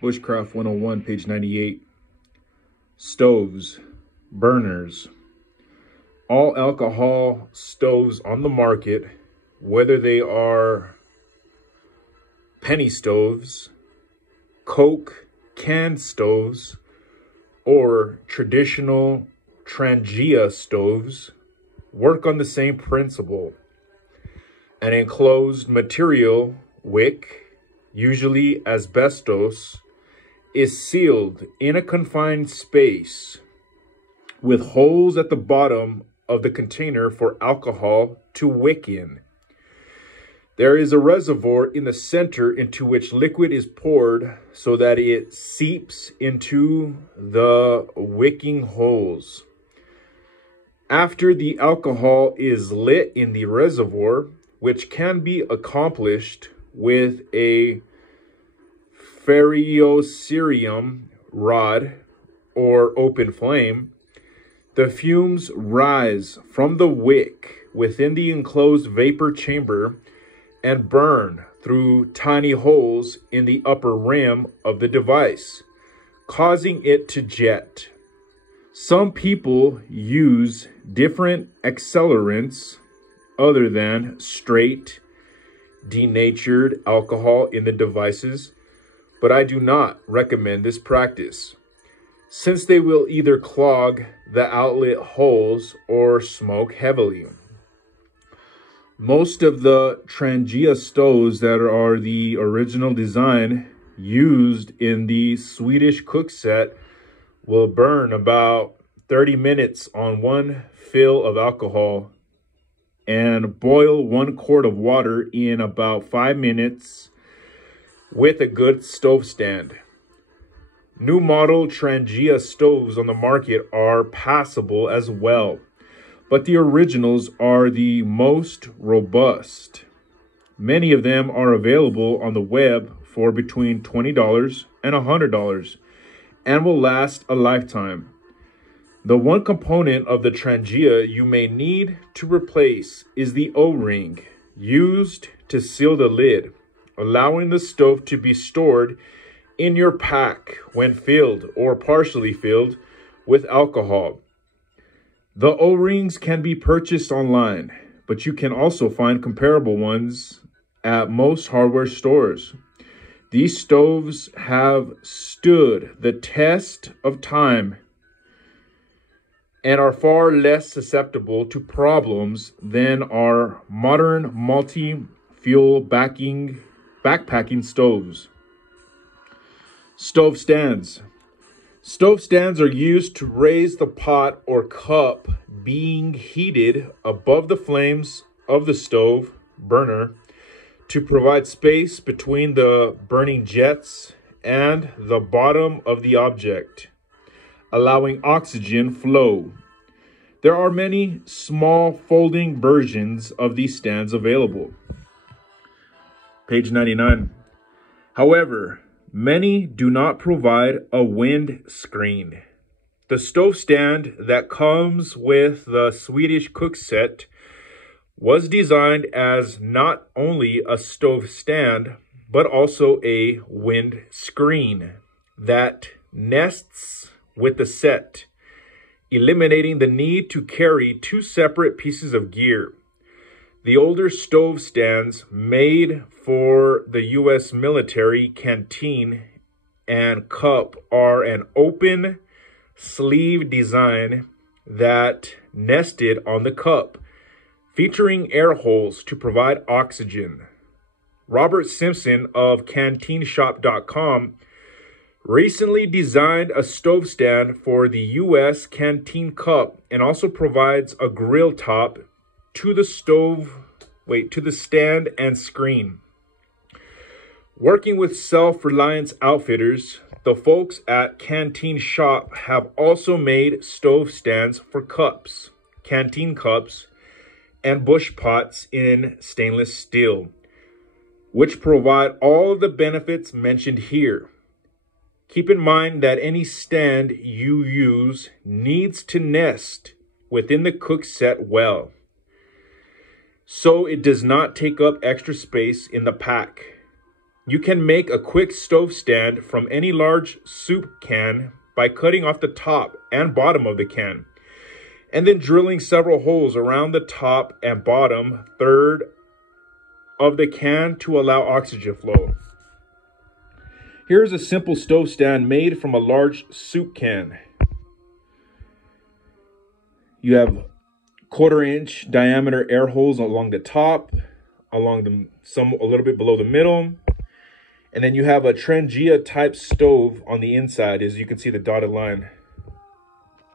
Bushcraft 101, page 98. Stoves, burners. All alcohol stoves on the market, whether they are penny stoves, Coke can stoves, or traditional Trangia stoves, work on the same principle. An enclosed material wick, usually asbestos, is sealed in a confined space with holes at the bottom of the container for alcohol to wick in. There is a reservoir in the center into which liquid is poured so that it seeps into the wicking holes. After the alcohol is lit in the reservoir, which can be accomplished with a ferrocerium rod or open flame, the fumes rise from the wick within the enclosed vapor chamber and burn through tiny holes in the upper rim of the device, causing it to jet. Some people use different accelerants other than straight, denatured alcohol in the devices, but I do not recommend this practice, since they will either clog the outlet holes or smoke heavily. Most of the Trangia stoves that are the original design used in the Swedish cook set will burn about 30 minutes on one fill of alcohol and boil 1 quart of water in about 5 minutes with a good stove stand. New model Trangia stoves on the market are passable as well, but the originals are the most robust. Many of them are available on the web for between $20 and $100 and will last a lifetime. The one component of the Trangia you may need to replace is the O-ring used to seal the lid, allowing the stove to be stored in your pack when filled or partially filled with alcohol. The O-rings can be purchased online, but you can also find comparable ones at most hardware stores. These stoves have stood the test of time and are far less susceptible to problems than our modern multi-fuel backpacking stoves. Stove stands. Stove stands are used to raise the pot or cup being heated above the flames of the stove burner to provide space between the burning jets and the bottom of the object, allowing oxygen flow. There are many small folding versions of these stands available. Page 99. However, many do not provide a wind screen. The stove stand that comes with the Swedish cook set was designed as not only a stove stand, but also a wind screen that nests with the set, eliminating the need to carry 2 separate pieces of gear. The older stove stands made for the U.S. military canteen and cup are an open sleeve design that nested on the cup, featuring air holes to provide oxygen. Robert Simpson of CanteenShop.com recently designed a stove stand for the U.S. canteen cup and also provides a grill top to the stand and screen. Working with Self-Reliance Outfitters, the folks at Canteen Shop have also made stove stands for cups, canteen cups, and bush pots in stainless steel, which provide all of the benefits mentioned here. Keep in mind that any stand you use needs to nest within the cook set well, so it does not take up extra space in the pack. You can make a quick stove stand from any large soup can by cutting off the top and bottom of the can, and then drilling several holes around the top and bottom third of the can to allow oxygen flow. Here's a simple stove stand made from a large soup can. You have 1/4 inch diameter air holes along the top, a little bit below the middle, and then you have a Trangia type stove on the inside, as you can see the dotted line.